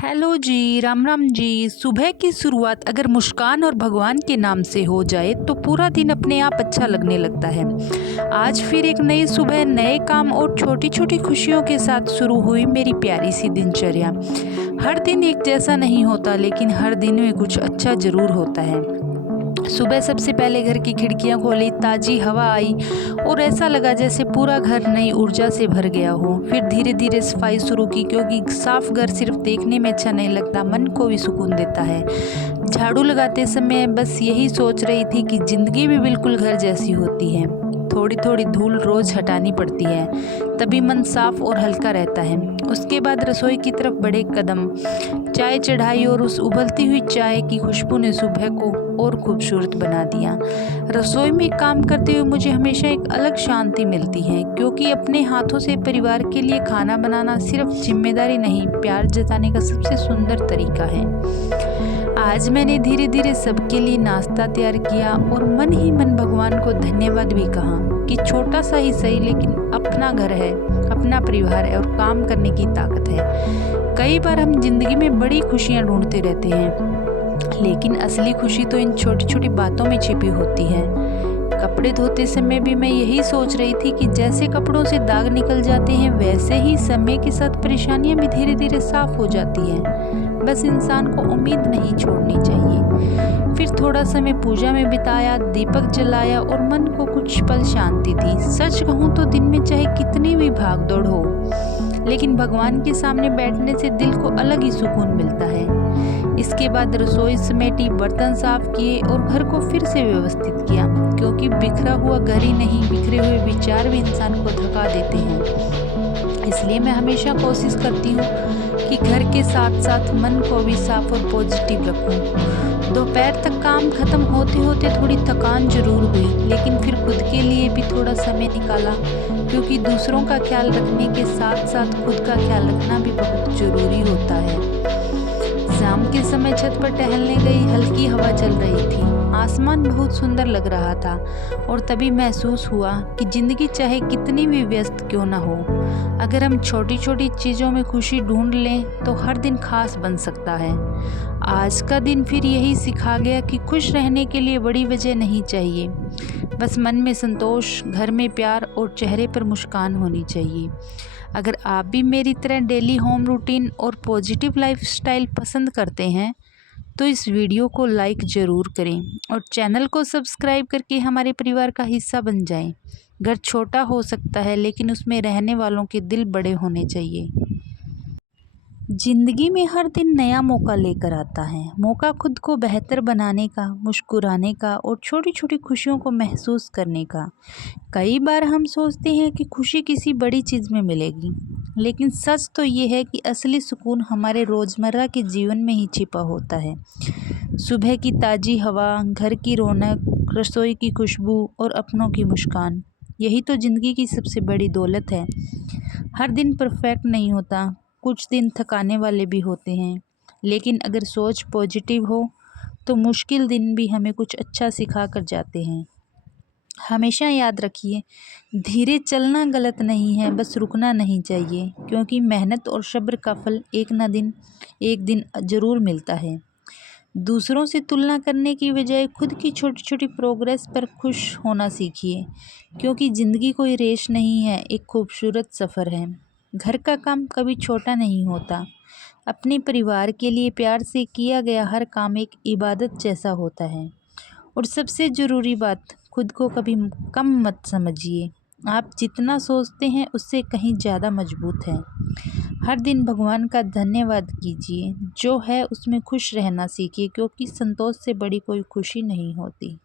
Hello जी, राम राम जी। सुबह की शुरुआत अगर मुस्कान और भगवान के नाम से हो जाए तो पूरा दिन अपने आप अच्छा लगने लगता है। आज फिर एक नई सुबह, नए काम और छोटी छोटी खुशियों के साथ शुरू हुई मेरी प्यारी सी दिनचर्या। हर दिन एक जैसा नहीं होता, लेकिन हर दिन में कुछ अच्छा ज़रूर होता है। सुबह सबसे पहले घर की खिड़कियां खोली, ताज़ी हवा आई और ऐसा लगा जैसे पूरा घर नई ऊर्जा से भर गया हो। फिर धीरे धीरे सफाई शुरू की, क्योंकि साफ घर सिर्फ देखने में अच्छा नहीं लगता, मन को भी सुकून देता है। झाड़ू लगाते समय बस यही सोच रही थी कि ज़िंदगी भी बिल्कुल घर जैसी होती है। थोड़ी थोड़ी धूल रोज़ हटानी पड़ती है, तभी मन साफ और हल्का रहता है। उसके बाद रसोई की तरफ बढ़े कदम, चाय चढ़ाई और उस उबलती हुई चाय की खुशबू ने सुबह को और खूबसूरत बना दिया। रसोई में काम करते हुए मुझे हमेशा एक अलग शांति मिलती है, क्योंकि अपने हाथों से परिवार के लिए खाना बनाना सिर्फ जिम्मेदारी नहीं, प्यार जताने का सबसे सुंदर तरीका है। आज मैंने धीरे धीरे सबके लिए नाश्ता तैयार किया और मन ही मन भगवान को धन्यवाद भी कहा कि छोटा सा ही सही, लेकिन अपना घर है, अपना परिवार है और काम करने की ताकत है। कई बार हम जिंदगी में बड़ी खुशियां ढूंढते रहते हैं, लेकिन असली खुशी तो इन छोटी छोटी बातों में छिपी होती है। कपड़े धोते समय भी मैं यही सोच रही थी कि जैसे कपड़ों से दाग निकल जाते हैं, वैसे ही समय के साथ परेशानियां भी धीरे धीरे साफ हो जाती हैं। बस इंसान को उम्मीद नहीं छोड़नी चाहिए। फिर थोड़ा समय पूजा में बिताया, दीपक जलाया और मन को कुछ पल शांति थी। सच कहूँ तो दिन में चाहे कितनी भी भाग दौड़ हो, लेकिन भगवान के सामने बैठने से दिल को अलग ही सुकून मिलता है। इसके बाद रसोई समेटी, बर्तन साफ किए और घर को फिर से व्यवस्थित किया, क्योंकि बिखरा हुआ घर ही नहीं, बिखरे हुए विचार भी इंसान को थका देते हैं। इसलिए मैं हमेशा कोशिश करती हूँ कि घर के साथ साथ मन को भी साफ और पॉजिटिव रखूँ। दोपहर तक काम खत्म होते होते थोड़ी थकान जरूर हुई, लेकिन फिर खुद के लिए भी थोड़ा समय निकाला, क्योंकि दूसरों का ख्याल रखने के साथ साथ खुद का ख्याल रखना भी बहुत जरूरी होता है। शाम के समय छत पर टहलने गई, हल्की हवा चल रही थी, आसमान बहुत सुंदर लग रहा था और तभी महसूस हुआ कि जिंदगी चाहे कितनी भी व्यस्त क्यों ना हो, अगर हम छोटी छोटी चीज़ों में खुशी ढूंढ लें तो हर दिन खास बन सकता है। आज का दिन फिर यही सिखा गया कि खुश रहने के लिए बड़ी वजह नहीं चाहिए, बस मन में संतोष, घर में प्यार और चेहरे पर मुस्कान होनी चाहिए। अगर आप भी मेरी तरह डेली होम रूटीन और पॉजिटिव लाइफस्टाइल पसंद करते हैं तो इस वीडियो को लाइक ज़रूर करें और चैनल को सब्सक्राइब करके हमारे परिवार का हिस्सा बन जाएं। घर छोटा हो सकता है, लेकिन उसमें रहने वालों के दिल बड़े होने चाहिए। जिंदगी में हर दिन नया मौका लेकर आता है, मौका खुद को बेहतर बनाने का, मुस्कुराने का और छोटी छोटी खुशियों को महसूस करने का। कई बार हम सोचते हैं कि खुशी किसी बड़ी चीज़ में मिलेगी, लेकिन सच तो ये है कि असली सुकून हमारे रोज़मर्रा के जीवन में ही छिपा होता है। सुबह की ताज़ी हवा, घर की रौनक, रसोई की खुशबू और अपनों की मुस्कान, यही तो ज़िंदगी की सबसे बड़ी दौलत है। हर दिन परफेक्ट नहीं होता, कुछ दिन थकाने वाले भी होते हैं, लेकिन अगर सोच पॉजिटिव हो तो मुश्किल दिन भी हमें कुछ अच्छा सिखा कर जाते हैं। हमेशा याद रखिए, धीरे चलना गलत नहीं है, बस रुकना नहीं चाहिए, क्योंकि मेहनत और सब्र का फल एक दिन ज़रूर मिलता है। दूसरों से तुलना करने की बजाय खुद की छोटी छोटी प्रोग्रेस पर खुश होना सीखिए, क्योंकि ज़िंदगी कोई रेस नहीं है, एक खूबसूरत सफ़र है। घर का काम कभी छोटा नहीं होता, अपने परिवार के लिए प्यार से किया गया हर काम एक इबादत जैसा होता है। और सबसे ज़रूरी बात, खुद को कभी कम मत समझिए, आप जितना सोचते हैं उससे कहीं ज़्यादा मजबूत हैं। हर दिन भगवान का धन्यवाद कीजिए, जो है उसमें खुश रहना सीखिए, क्योंकि संतोष से बड़ी कोई खुशी नहीं होती।